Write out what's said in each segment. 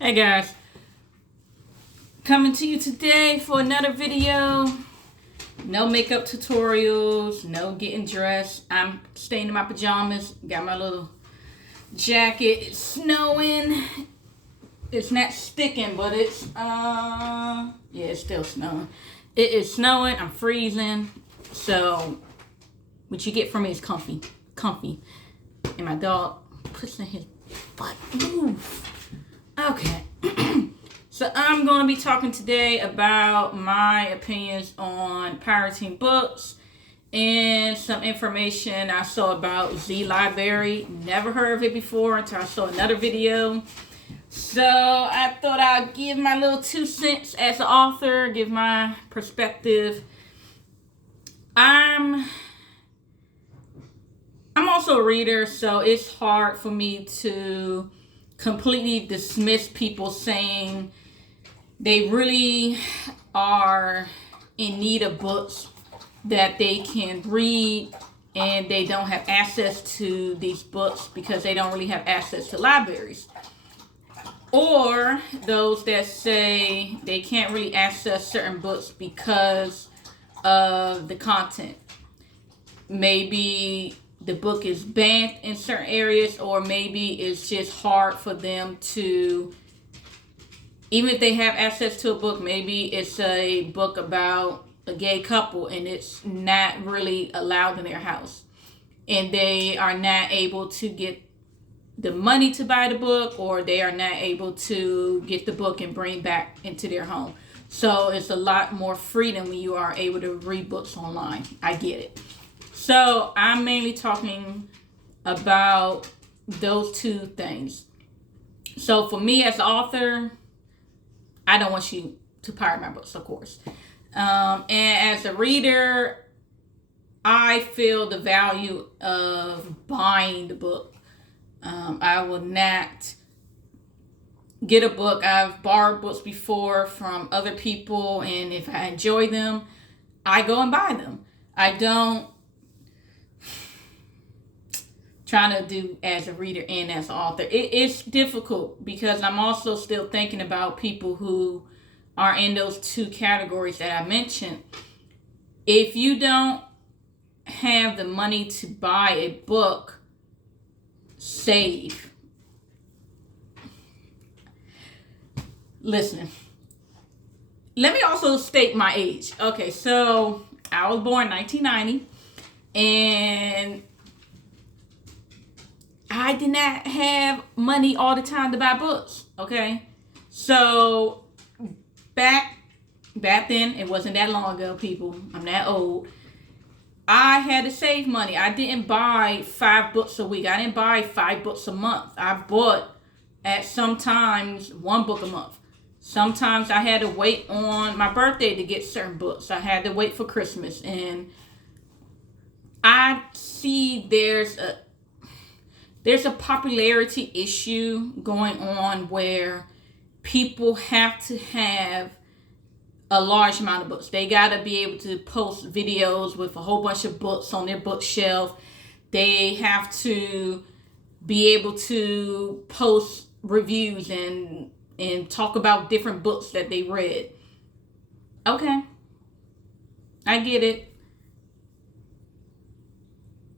Hey guys, coming to you today for another video. No makeup tutorials, no getting dressed. I'm staying in my pajamas, got my little jacket. It's snowing. It's not sticking, but it's yeah, it's still snowing. It is snowing, I'm freezing. So what you get from me is comfy. And my dog pushing his butt. Move. Okay. So I'm going to be talking today about my opinions on pirating books and some information I saw about zlibrary. Never heard of it before until I saw another video. So I thought I'd give my little 2 cents as an author, give my perspective. I'm also a reader, so it's hard for me to completely dismiss people saying they really are in need of books that they can read and they don't have access to these books because they don't really have access to libraries. Or those that say they can't really access certain books because of the content. Maybe the book is banned in certain areas, or maybe it's just hard for them to, even if they have access to a book, maybe it's a book about a gay couple and it's not really allowed in their house and they are not able to get the money to buy the book, or they are not able to get the book and bring back into their home. So it's a lot more freedom when you are able to read books online. I get it. So I'm mainly talking about those two things. So for me as an author, I don't want you to pirate my books, of course. And as a reader, I feel the value of buying the book. I will not get a book. I've borrowed books before from other people, and if I enjoy them, I go and buy them. I don't trying to do as a reader and as an author. It's difficult because I'm also still thinking about people who are in those two categories that I mentioned. If you don't have the money to buy a book, save. Listen, let me also state my age. Okay, so I was born in 1990, and I did not have money all the time to buy books, okay? So back then, it wasn't that long ago, people. I'm that old. I had to save money. I didn't buy 5 books a week. I didn't buy 5 books a month. I bought at sometimes 1 book a month. Sometimes I had to wait on my birthday to get certain books. I had to wait for Christmas. And I see there's a popularity issue going on where people have to have a large amount of books. They got to be able to post videos with a whole bunch of books on their bookshelf. They have to be able to post reviews and talk about different books that they read. Okay, I get it.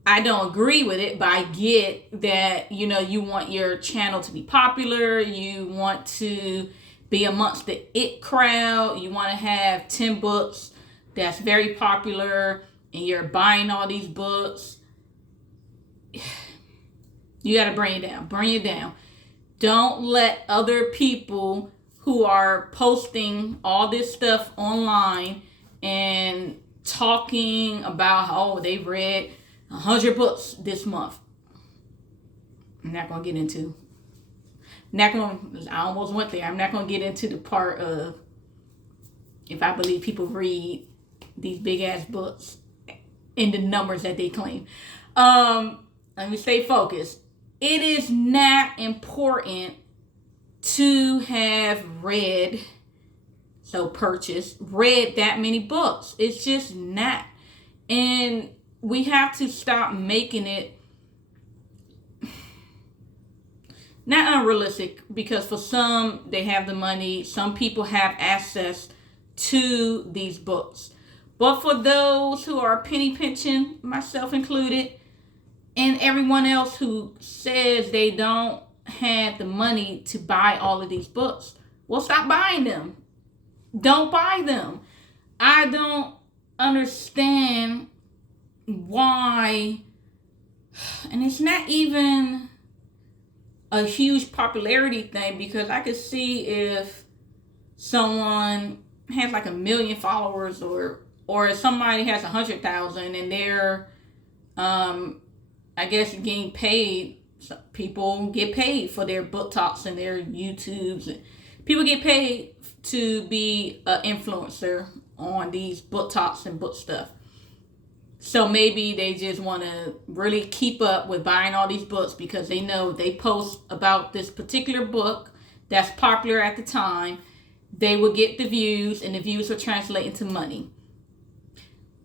I don't agree with it, but I get that, you want your channel to be popular. You want to be amongst the it crowd. You want to have 10 books that's very popular and you're buying all these books. You got to bring it down. Bring it down. Don't let other people who are posting all this stuff online and talking about how they've read 100 books this month. I'm not going to get into. I almost went there. I'm not going to get into the part of if I believe people read these big ass books in the numbers that they claim. Let me stay focused. It is not important to have read that many books. It's just not. And we have to stop making it not unrealistic, because for some, they have the money. Some people have access to these books. But for those who are penny pinching, myself included, and everyone else who says they don't have the money to buy all of these books, well, stop buying them. Don't buy them. I don't understand why, and it's not even a huge popularity thing, because I could see if someone has like 1 million followers, or if somebody has 100,000 and they're I guess getting paid. People get paid for their book talks and their YouTubes. People get paid to be an influencer on these book talks and book stuff. So maybe they just want to really keep up with buying all these books because they know they post about this particular book that's popular at the time. They will get the views, and the views will translate into money.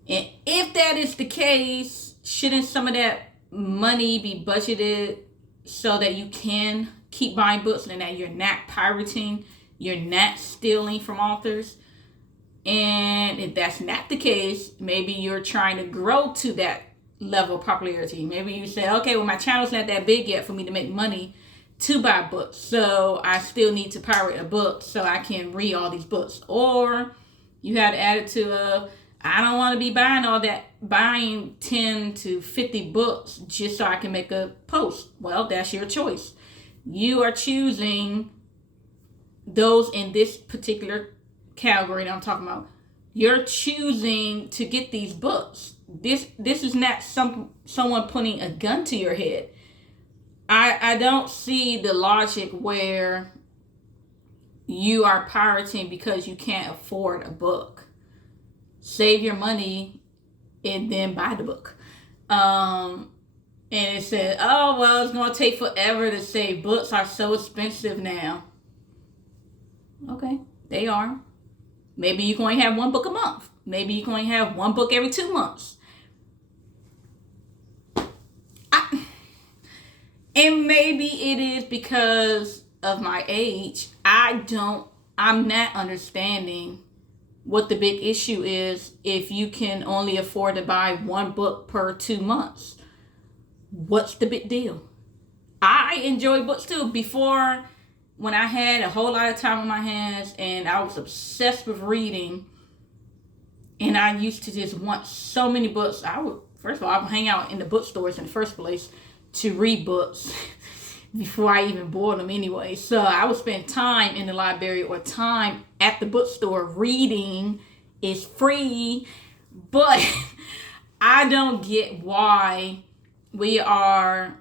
And if that is the case, shouldn't some of that money be budgeted so that you can keep buying books and that you're not pirating, you're not stealing from authors? And if that's not the case, maybe you're trying to grow to that level of popularity. Maybe you say, okay, well, my channel's not that big yet for me to make money to buy books, so I still need to pirate a book so I can read all these books. Or you had the attitude of, I don't want to be buying 10 to 50 books just so I can make a post. Well, that's your choice. You are choosing those in this particular category that I'm talking about. You're choosing to get these books. This is not someone putting a gun to your head. I don't see the logic where you are pirating because you can't afford a book. Save your money and then buy the book. And it said, oh, well, it's going to take forever to save. Books are so expensive now. Okay, they are. Maybe you're going to have one book a month. Maybe you're going to have one book every 2 months. And maybe it is because of my age. I'm not understanding what the big issue is if you can only afford to buy one book per 2 months. What's the big deal? I enjoy books too. Before, when I had a whole lot of time on my hands and I was obsessed with reading, and I used to just want so many books, I would hang out in the bookstores in the first place to read books before I even bought them anyway. So I would spend time in the library or time at the bookstore reading. It's free, but I don't get why we are...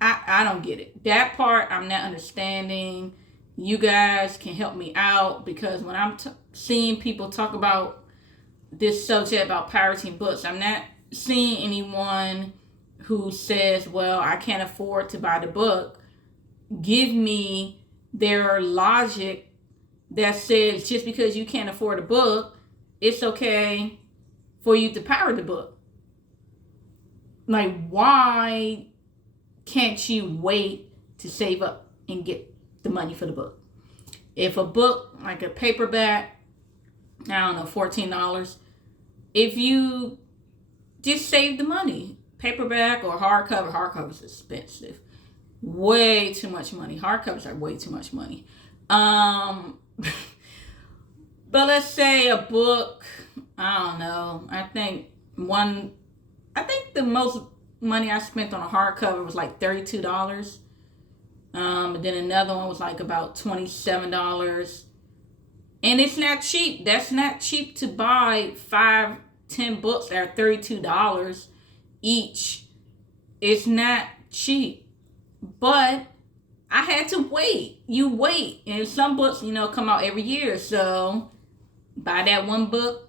I don't get it. That part I'm not understanding. You guys can help me out, because when I'm seeing people talk about this subject about pirating books, I'm not seeing anyone who says, well, I can't afford to buy the book, give me their logic that says just because you can't afford a book, it's okay for you to pirate the book. Like, why can't you wait to save up and get the money for the book? If a book, like a paperback, I don't know, $14, if you just save the money, paperback or hardcover's expensive. Way too much money. Hardcovers are way too much money. But let's say a book, I don't know, I think the most money I spent on a hardcover was like $32. And then another one was like about $27. And it's not cheap. That's not cheap to buy 5-10 books that are $32 each. It's not cheap. But I had to wait. You wait. And some books, come out every year. So buy that one book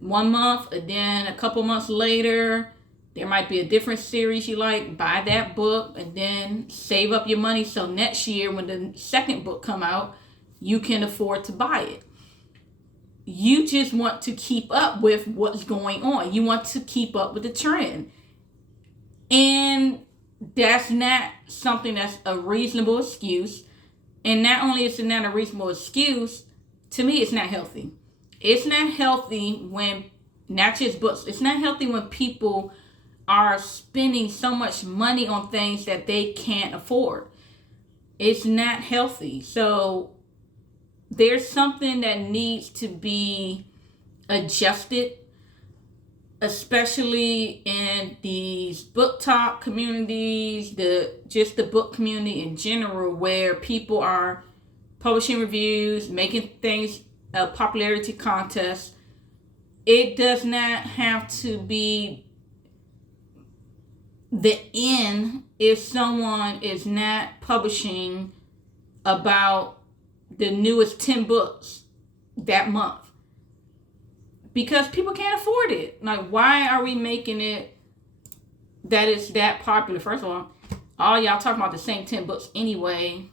1 month, and then a couple months later, there might be a different series you like. Buy that book and then save up your money so next year when the second book come out, you can afford to buy it. You just want to keep up with what's going on. You want to keep up with the trend. And that's not something that's a reasonable excuse. And not only is it not a reasonable excuse, to me, it's not healthy. It's not healthy when, not just books, it's not healthy when people are spending so much money on things that they can't afford. It's not healthy. So there's something that needs to be adjusted, especially in these book talk communities, just the book community in general, where people are publishing reviews, making things a popularity contest. It does not have to be the end if someone is not publishing about the newest 10 books that month. Because people can't afford it. Like, why are we making it that it's that popular? First of all y'all talking about the same 10 books anyway.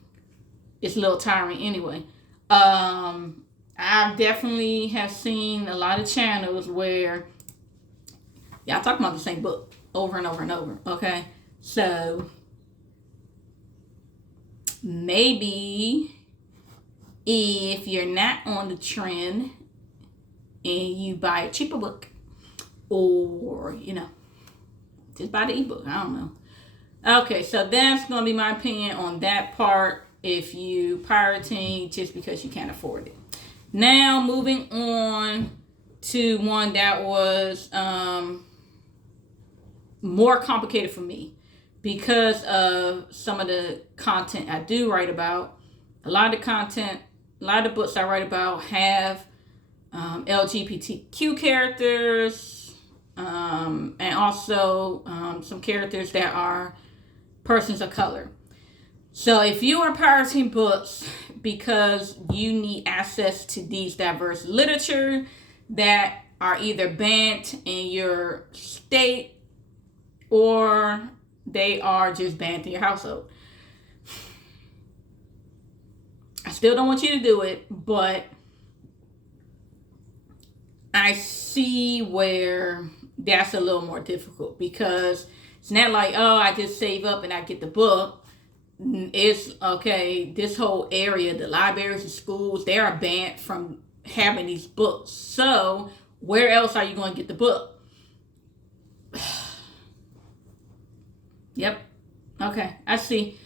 It's a little tiring anyway. I definitely have seen a lot of channels where y'all talking about the same book over and over and over. Okay? So, maybe if you're not on the trend and you buy a cheaper book, or just buy the ebook. I don't know. Okay, so that's gonna be my opinion on that part. If you pirating just because you can't afford it. Now moving on to one that was more complicated for me because of some of the content I do write about. A lot of the books I write about have LGBTQ characters, and also some characters that are persons of color. So if you are pirating books because you need access to these diverse literature that are either banned in your state or they are just banned in your household, I still don't want you to do it, but I see where that's a little more difficult, because it's not like, oh, I just save up and I get the book. It's okay, this whole area, the libraries and schools, they are banned from having these books. So where else are you going to get the book? Yep. Okay, I see.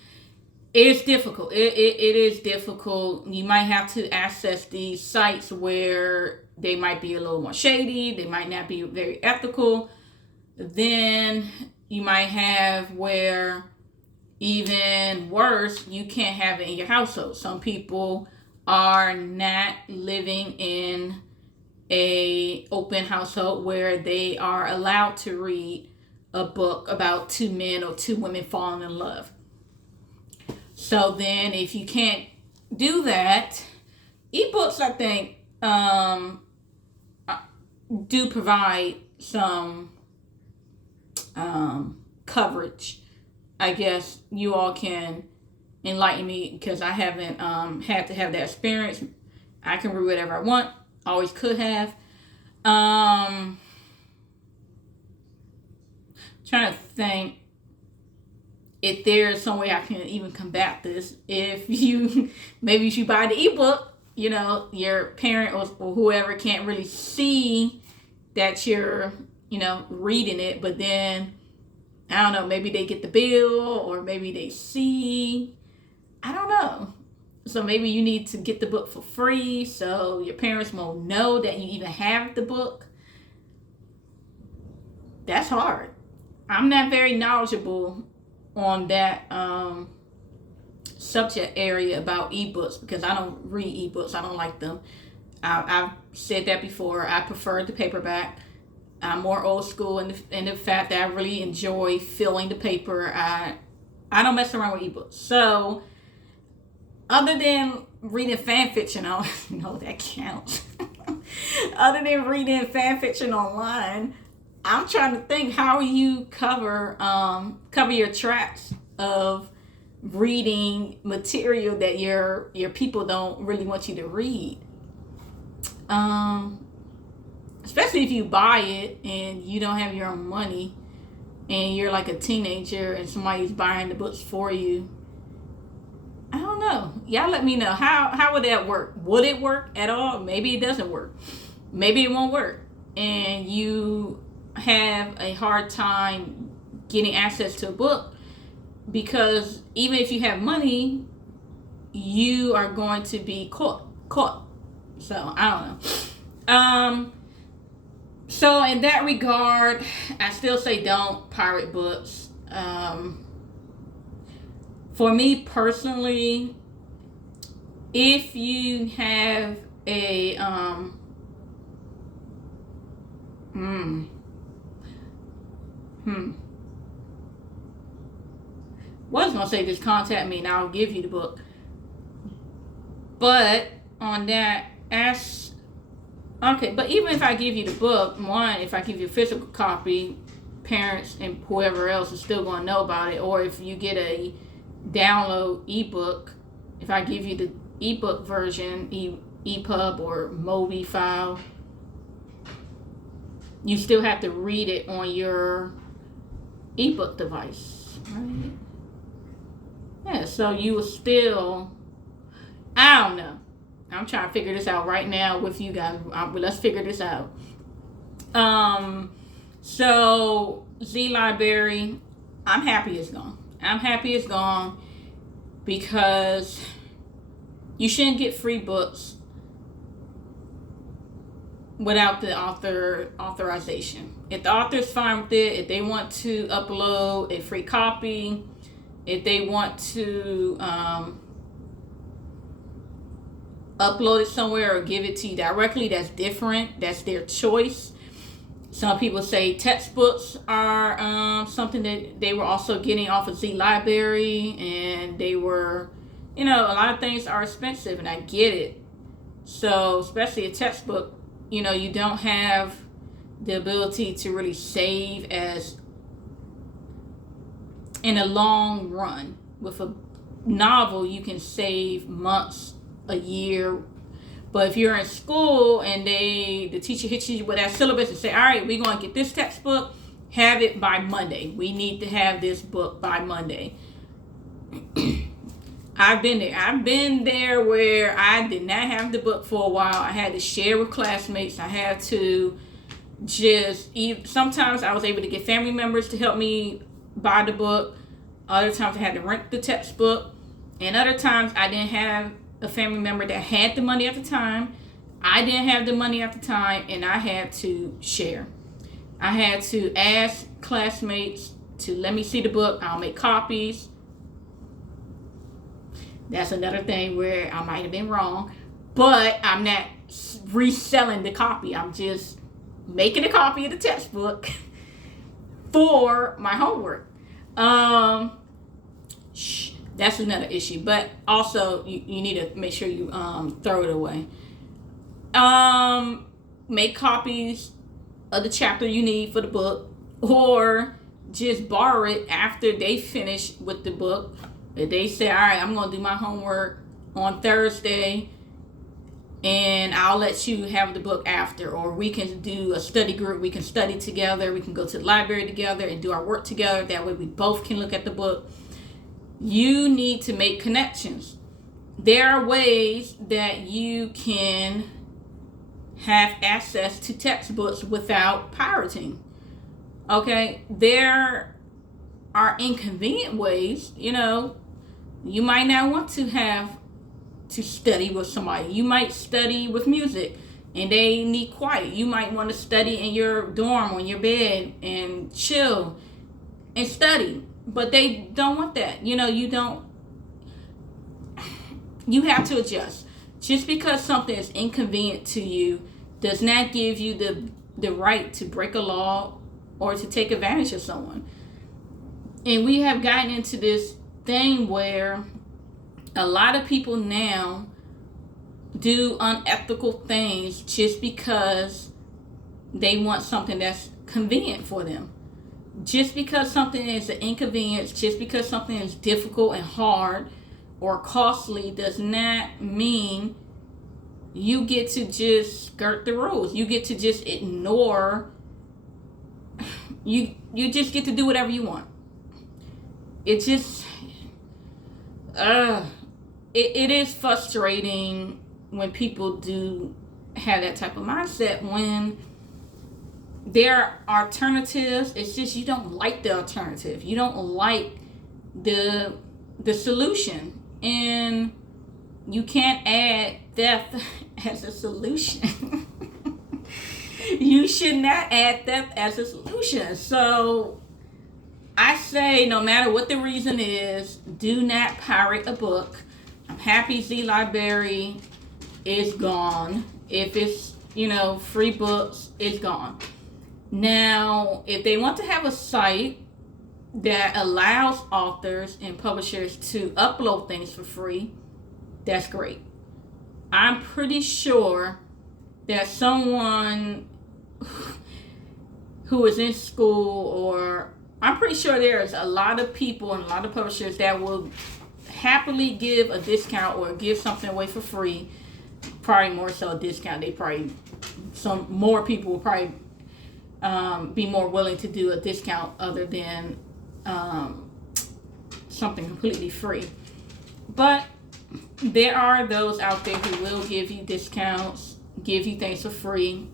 It's difficult. It is difficult. You might have to access these sites where they might be a little more shady. They might not be very ethical. Then you might have where, even worse, you can't have it in your household. Some people are not living in a open household where they are allowed to read a book about two men or two women falling in love. So then if you can't do that, ebooks, I think, do provide some coverage. I guess you all can enlighten me, because I haven't had to have that experience. I can read whatever I want. Always could have. Trying to think if there's some way I can even combat this. If maybe you should buy the ebook, your parent or whoever can't really see that you're, reading it, but then, I don't know, maybe they get the bill, or maybe they see. I don't know. So maybe you need to get the book for free so your parents won't know that you even have the book. That's hard. I'm not very knowledgeable on that subject area about ebooks, because I don't read ebooks. I don't like them. I've said that before. I prefer the paperback. I'm more old school in the fact that I really enjoy feeling the paper. I don't mess around with ebooks. So, other than reading fan fiction, I don't know that counts. Other than reading fan fiction online, I'm trying to think, how you cover your tracks of reading material that your people don't really want you to read. Especially if you buy it and you don't have your own money and you're like a teenager and somebody's buying the books for you. I don't know. Y'all let me know. How would that work? Would it work at all? Maybe it doesn't work. Maybe it won't work. And you have a hard time getting access to a book because even if you have money, you are going to be caught. So I don't know. So in that regard, I still say don't pirate books. For me personally, if you have a was gonna say just contact me and I'll give you the book. But on that, but even if I give you the book, if I give you a physical copy, parents and whoever else is still gonna know about it. Or if you get a download ebook, if I give you the ebook version, EPUB or MOBI file, you still have to read it on your ebook device, right? Yeah, so you will still, I don't know. I'm trying to figure this out right now with you guys. Let's figure this out. So zlibrary, I'm happy it's gone. I'm happy it's gone because you shouldn't get free books without the author authorization. If the author's fine with it, if they want to upload a free copy, if they want to upload it somewhere or give it to you directly, that's different. That's their choice. Some people say textbooks are something that they were also getting off of zlibrary, and they were, a lot of things are expensive, and I get it. So especially a textbook, you don't have the ability to really save as in a long run. With a novel, you can save months, a year. But if you're in school and the teacher hits you with that syllabus and say, all right, we're going to get this textbook, have it by Monday. We need to have this book by Monday. I've been there. I've been there where I did not have the book for a while. I had to share with classmates. I had to sometimes I was able to get family members to help me buy the book. Other times I had to rent the textbook. And other times I didn't have a family member that had the money at the time. I didn't have the money at the time, and I had to share. I had to ask classmates to let me see the book. I'll make copies. That's another thing where I might have been wrong, but I'm not reselling the copy. I'm just making a copy of the textbook for my homework. That's another issue, but also you need to make sure you throw it away. Make copies of the chapter you need for the book, or just borrow it after they finish with the book. If they say, all right, I'm going to do my homework on Thursday, and I'll let you have the book after, or we can do a study group. We can study together. We can go to the library together and do our work together. That way we both can look at the book. You need to make connections. There are ways that you can have access to textbooks without pirating. Okay? There are inconvenient ways. You might not want to have to study with somebody. You might study with music and they need quiet. You might want to study in your dorm on your bed and chill and study. But they don't want that. You have to adjust. Just because something is inconvenient to you does not give you the right to break a law or to take advantage of someone. And we have gotten into this thing where a lot of people now do unethical things just because they want something that's convenient for them. Just because something is an inconvenience, just because something is difficult and hard or costly does not mean you get to just skirt the rules. You get to just ignore You just get to do whatever you want. It just it is frustrating when people do have that type of mindset when there are alternatives. It's just you don't like the alternative. You don't like the solution, and you can't add theft as a solution. You should not add theft as a solution. So I say, no matter what the reason is, do not pirate a book. I'm happy zlibrary is gone. If it's, free books, it's gone. Now, if they want to have a site that allows authors and publishers to upload things for free, that's great. I'm pretty sure that someone who is in school, or I'm pretty sure there's a lot of people and a lot of publishers that will happily give a discount or give something away for free. Probably more so a discount. Some more people will probably be more willing to do a discount other than something completely free. But there are those out there who will give you discounts, give you things for free.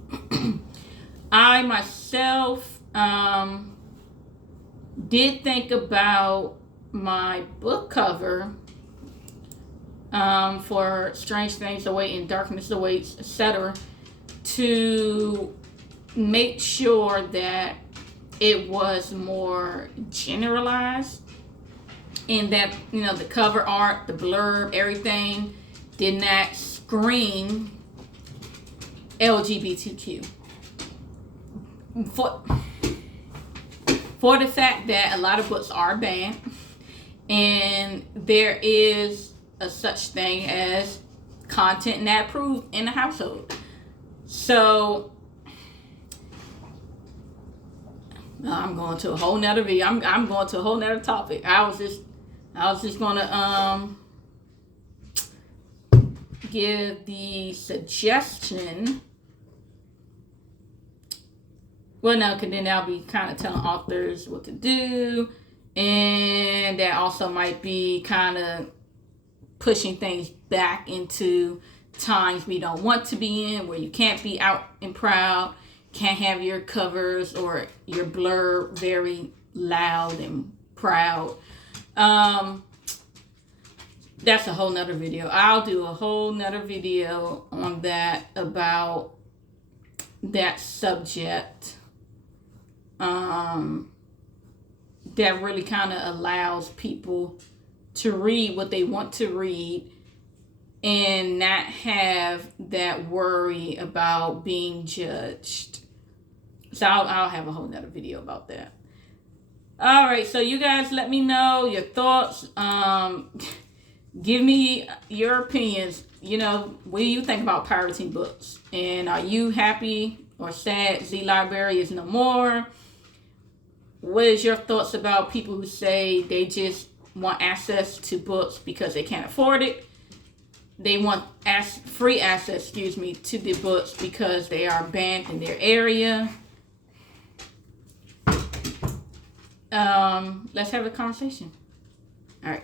I myself did think about my book cover for Strange Things Await and Darkness Awaits, etc., to make sure that it was more generalized, and that the cover art, the blurb, everything did not scream LGBTQ. For the fact that a lot of books are banned, and there is a such thing as content not approved in the household. So I'm going to a whole nother video. I'm going to a whole nother topic. I was just gonna give the suggestion. Well, no, because then I'll be kind of telling authors what to do, and that also might be kind of pushing things back into times we don't want to be in, where you can't be out and proud, can't have your covers or your blurb very loud and proud. That's a whole nother video. I'll do a whole nother video on that, about that subject. That really kind of allows people to read what they want to read and not have that worry about being judged. So I'll have a whole nother video about that. All right, so you guys let me know your thoughts. Give me your opinions. What do you think about pirating books? And are you happy or sad zlibrary is no more? What is your thoughts about people who say they just want access to books because they can't afford it? They want free access, to the books because they are banned in their area. Let's have a conversation. All right.